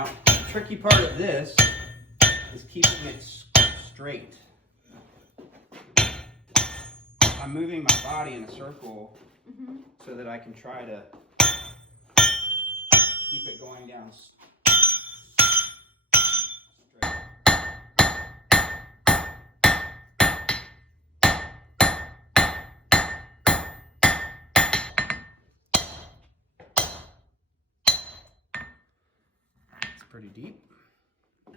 Now, the tricky part of this is keeping it straight. I'm moving my body in a circle so that I can try to keep it going down straight. It's pretty deep. I'll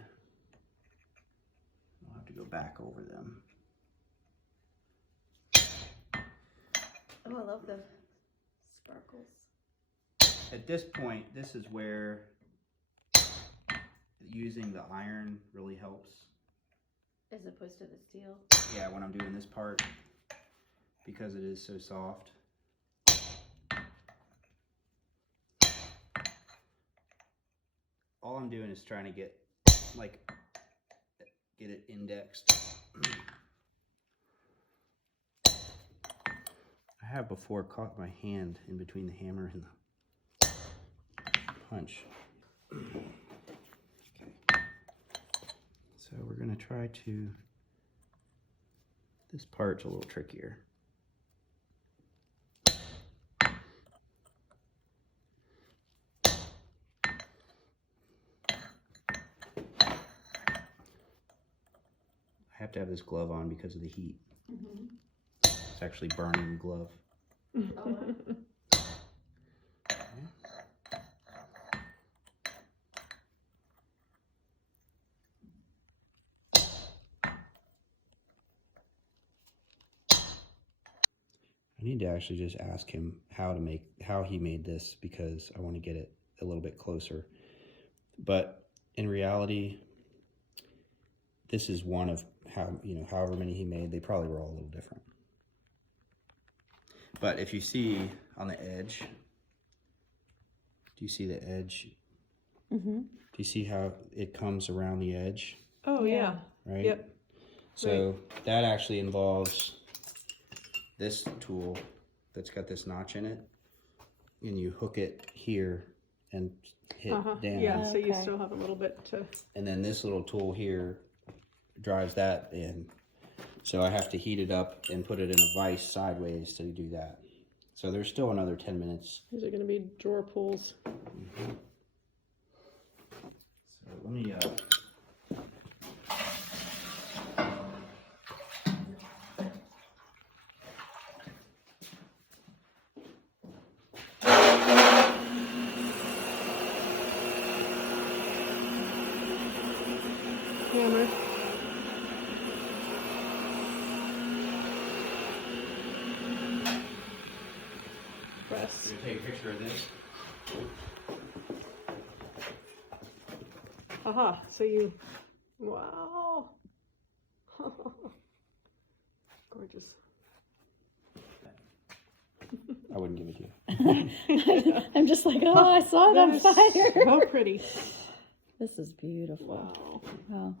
have to go back over them. Oh, I love the sparkles. At this point, this is where using the iron really helps. As opposed to the steel? Yeah, when I'm doing this part, because it is so soft. All I'm doing is trying to get it indexed. I have before caught my hand in between the hammer and the punch. Okay. So we're going to try to, this part's a little trickier. I have to have this glove on because of the heat. It's actually burning the glove. I need to actually just ask him how he made this, because I want to get it a little bit closer. But in reality, this is one of however many he made. They probably were all a little different. But if you see on the edge, do you see the edge? Do you see how it comes around the edge? Oh, yeah. Right? Yep. So that actually involves this tool that's got this notch in it, and you hook it here and hit down. Yeah, so you still have a little bit to... And then this little tool here drives that in. So I have to heat it up and put it in a vise sideways to do that. So there's still another 10 minutes. These are going to be drawer pulls. So let me... Hammer. Press. I'm going to take a picture of this. Aha, so you... Wow. Gorgeous. I wouldn't give it to you. I'm just like, oh, I saw it on fire. So pretty. This is beautiful. Wow. Wow.